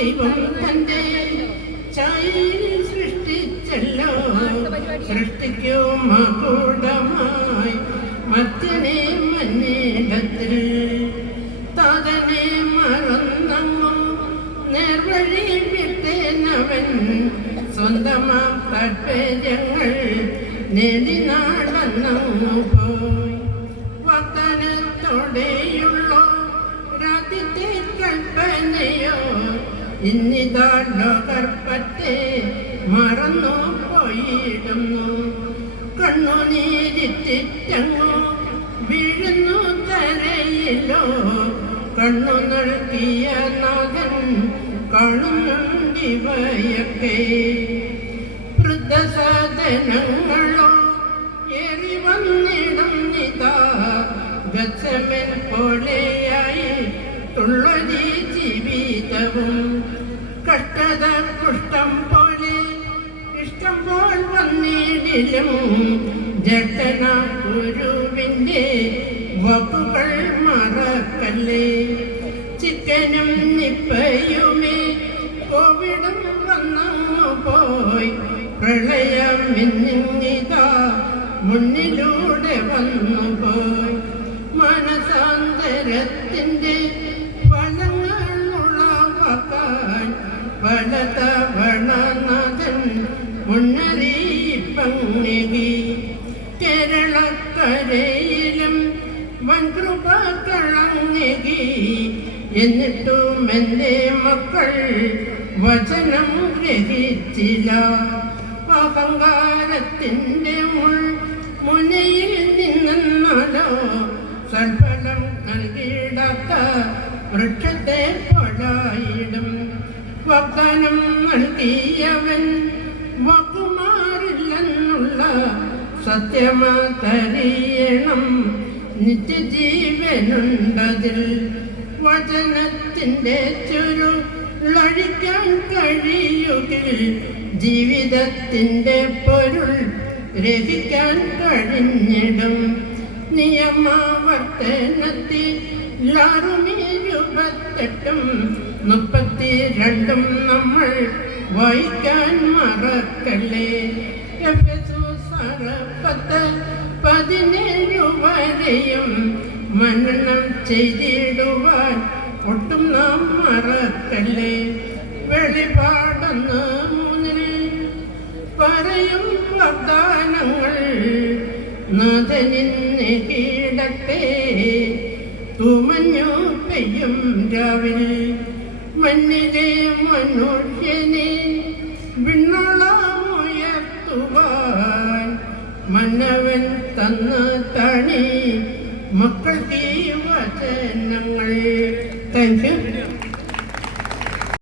ദൈവം തന്റെ ഛായയിൽ സൃഷ്ടിച്ചല്ലോ. സൃഷ്ടിക്കൂ മകുടമായി മർത്യനെ മന്നിടത്തിൽ. താതനെ മറന്നങ്ങു നേർവഴി വിട്ടേനവൻ സ്വന്തമാം താൽപര്യങ്ങൾ നേടി നടന്നങ്ങു പോയി. വാഗ്ദാനത്തോടെയുള്ള രാജ്യത്തെ കൽപ്പനയോ ഇന്നിതാ ലോകർപ്പത്തെ മറന്നു പോയിടുന്നു. കണ്ണുനീരിറ്റിറ്റങ്ങു വീഴുന്നു തരയിലോ. കണ്ണു നൽകിയ നാഥൻ കാണുന്നുണ്ടിവയൊക്കെ. വൃദ്ധസാധനങ്ങളോ ഏറി വന്നിടുന്നിതാ. ഗത്സമൻ പോലെയായി തുള്ളൊരു ജീവിതവും. കഷ്ടത കുഷ്ഠം പോലെ ഇഷ്ടം പോൽ വന്നിടിലും ജട്ടന ഗുരുവിൻ്റെ വകുകൾ മറക്കല്ലേ. ചിക്കനും നിപ്പയുമേ കോവിഡും വന്നങ്ങു പോയി. പ്രളയം മിന്നിതാ മുന്നിലൂടെ വന്നുപോയി. മനസാന്തരത്തിൻ്റെ ഫലങ്ങൾ ഉളവാക്കാൻ പലതവണ നാഥൻ മുന്നറിയിപ്പങ്ങി. കേരളക്കരയിലും വൻകൃപകളങ്ങി. എന്നിട്ടും എൻ്റെ മക്കൾ വചനം ഗ്രഹിച്ചില്ല. അഹങ്കാരത്തിൻ്റെ മുനയിൽ നിന്നോ സൽഫലം നൽകിയിടാത്ത വൃക്ഷത്തെ പോലായിടും. വാഗ്ദാനം നൽകിയവൻ വാക്കുമാറില്ലെന്നുള്ള സത്യമാതറിയണം. നിത്യജീവനുണ്ടതിൽ. വചനത്തിൻ്റെ ചുരുളഴിക്കാൻ കഴിയുകിൽ ജീവിതത്തിൻ്റെ പൊരുൾ ഗ്രഹിക്കാൻ കഴിഞ്ഞിടും. നിയമാവർത്തനത്തിൽ 28 32 നമ്മൾ വായിക്കാൻ മറക്കല്ലേ. എഫെസോസ് 10:17 വരെയും മനനം ചെയ്തിടുവാൻ ഒട്ടും നാം മറക്കല്ലേ. വെളിപാടൊന്ന് 3 പറയും വാഗ്ദാനങ്ങൾ നാഥനിന്നെ കീഴട്ടെ. തൂമഞ്ഞു പെയ്യും രാവിൽ മണ്ണിലെ മനുഷ്യനെ വിണ്ണോളമുയർത്തുവാൻ മന്നവൻ തന്ന തണി മക്കൾക്ക് വചനങ്ങൾ. Thank you.